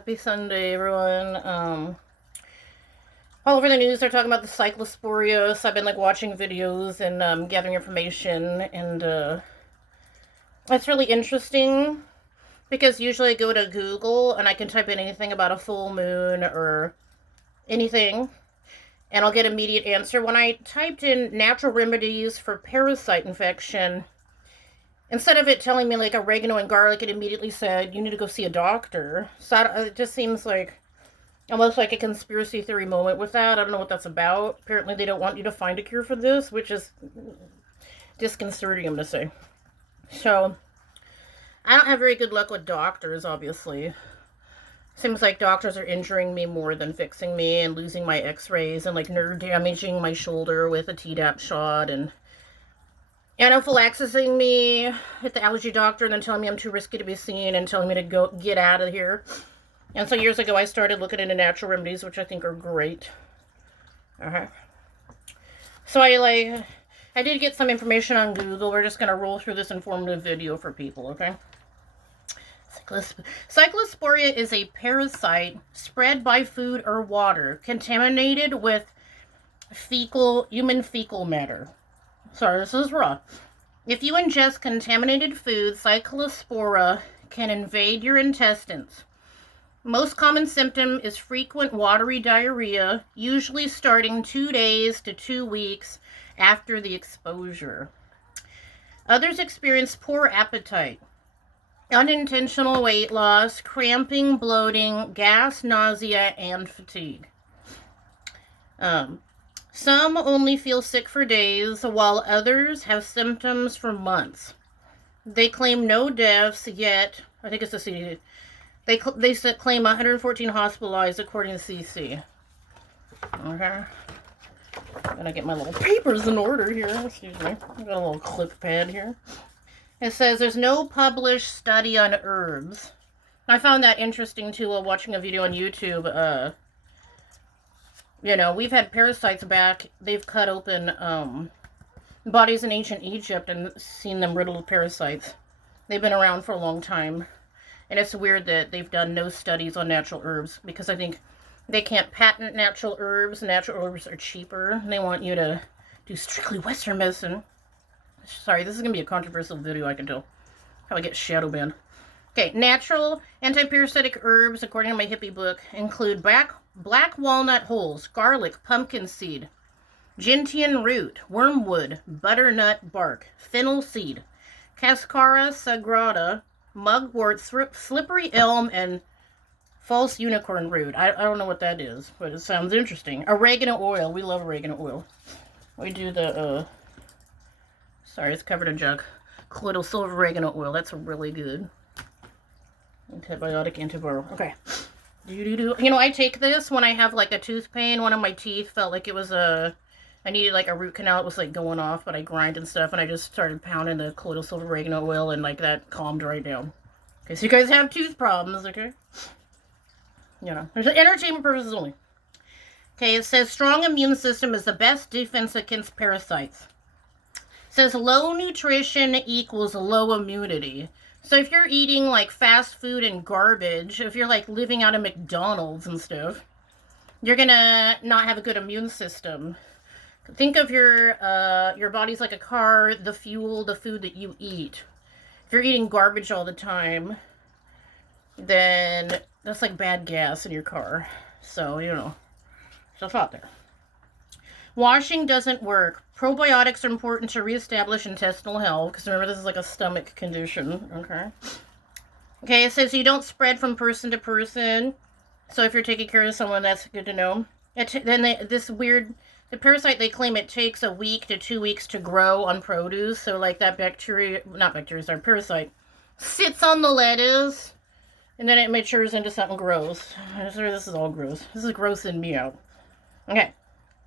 Happy Sunday, everyone. All over the news, they're talking about the cyclasporia. So I've been like watching videos and gathering information, and it's really interesting because usually I go to Google and I can type in anything about a full moon or anything, and I'll get immediate answer. When I typed in natural remedies for parasite infection, instead of it telling me like oregano and garlic, it immediately said you need to go see a doctor. So it just seems like almost like a conspiracy theory moment with that. I don't know what that's about. Apparently, they don't want you to find a cure for this, which is disconcerting, I'm going to say. So, I don't have very good luck with doctors, obviously. Seems like doctors are injuring me more than fixing me and losing my x-rays and like nerve damaging my shoulder with a Tdap shot and anaphylaxising me at the allergy doctor and then telling me I'm too risky to be seen and telling me to go get out of here. And so years ago, I started looking into natural remedies, which I think are great. So I did get some information on Google. We're just going to roll through this informative video for people, okay? Cyclasporia is a parasite spread by food or water contaminated with human fecal matter. Sorry, this is raw. If you ingest contaminated food, cyclospora can invade your intestines. Most common symptom is frequent watery diarrhea, usually starting 2 days to 2 weeks after the exposure. Others experience poor appetite, unintentional weight loss, cramping, bloating, gas, nausea, and fatigue. Some only feel sick for days, while others have symptoms for months. They claim no deaths yet. I think it's the CDC. They claim 114 hospitalized according to CC. Okay. I'm gonna get my little papers in order here. Excuse me. I've got a little clip pad here. It says there's no published study on herbs. I found that interesting too while watching a video on YouTube. We've had parasites back. They've cut open bodies in ancient Egypt and seen them riddled with parasites. They've been around for a long time. And it's weird that they've done no studies on natural herbs because I think they can't patent natural herbs. Natural herbs are cheaper. They want you to do strictly Western medicine. Sorry, this is going to be a controversial video, I can tell. How I get shadow banned. Okay, natural antiparasitic herbs, according to my hippie book, include black walnut hulls, garlic, pumpkin seed, gentian root, wormwood, butternut bark, fennel seed, cascara sagrada, mugwort, slippery elm, and false unicorn root. I don't know what that is, but it sounds interesting. Oregano oil. We love oregano oil. We do the, sorry, it's covered in junk. Colloidal silver oregano oil. That's really good. Antibiotic, antiviral. Okay. I take this when I have like a tooth pain. One of my teeth felt like it was I needed like a root canal. It was like going off, but I grind and stuff, and I just started pounding the colloidal silver oregano oil, and like that calmed right down. Okay, so you guys have tooth problems, okay? There's entertainment purposes only. Okay, it says strong immune system is the best defense against parasites. It says low nutrition equals low immunity. So if you're eating like fast food and garbage, if you're like living out of McDonald's and stuff, you're gonna not have a good immune system. Think of your body's like a car, the fuel, the food that you eat. If you're eating garbage all the time, then that's like bad gas in your car. So, stuff out there. Washing doesn't work. Probiotics are important to reestablish intestinal health, because remember, this is like a stomach condition, okay? Okay, it says you don't spread from person to person. So if you're taking care of someone, that's good to know. The parasite, they claim it takes a week to 2 weeks to grow on produce. So like that parasite sits on the lettuce and then it matures into something gross. This is all gross. This is grossing me out. Okay.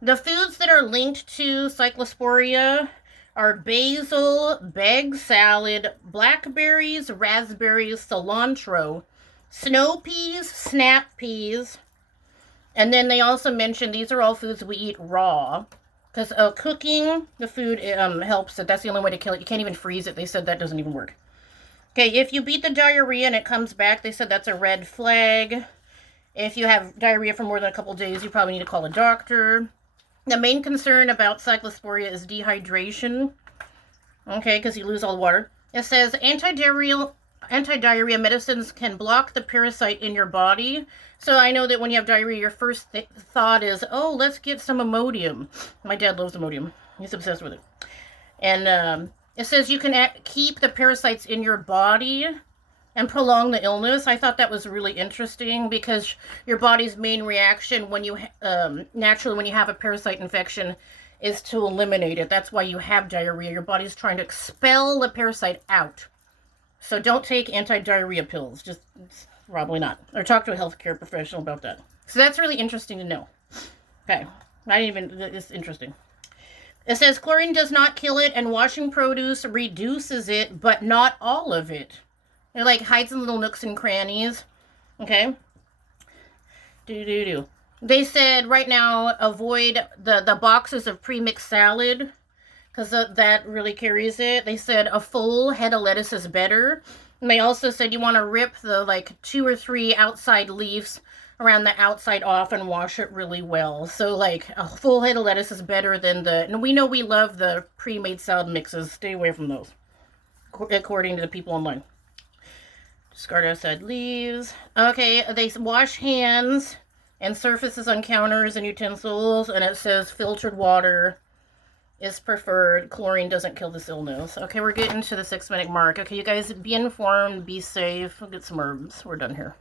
The foods that are linked to cyclosporia are basil, bag salad, blackberries, raspberries, cilantro, snow peas, snap peas. And then they also mention these are all foods we eat raw. Because cooking the food helps it. That's the only way to kill it. You can't even freeze it. They said that doesn't even work. Okay, if you beat the diarrhea and it comes back, they said that's a red flag. If you have diarrhea for more than a couple days, you probably need to call a doctor. The main concern about cyclasporia is dehydration. Okay, because you lose all the water. It says anti-diarrhea medicines can block the parasite in your body. So I know that when you have diarrhea, your first thought is, oh, let's get some Imodium. My dad loves Imodium. He's obsessed with it. And it says you can keep the parasites in your body and prolong the illness. I thought that was really interesting because your body's main reaction when you naturally when you have a parasite infection is to eliminate it. That's why you have diarrhea. Your body's trying to expel the parasite out. So don't take anti-diarrhea pills. Just probably not. Or talk to a healthcare professional about that. So that's really interesting to know. Okay. It's interesting. It says chlorine does not kill it and washing produce reduces it, but not all of it. It like hides in little nooks and crannies. Okay. They said right now avoid the boxes of pre-mixed salad because that really carries it. They said a full head of lettuce is better. And they also said you want to rip the like 2 or 3 outside leaves around the outside off and wash it really well. So like a full head of lettuce is better than and we know we love the pre-made salad mixes. Stay away from those, according to the people online. Discard outside leaves. Okay, they wash hands and surfaces on counters and utensils, and it says filtered water is preferred. Chlorine doesn't kill this illness. Okay, we're getting to the 6-minute mark. Okay, you guys be informed, be safe. We'll get some herbs. We're done here.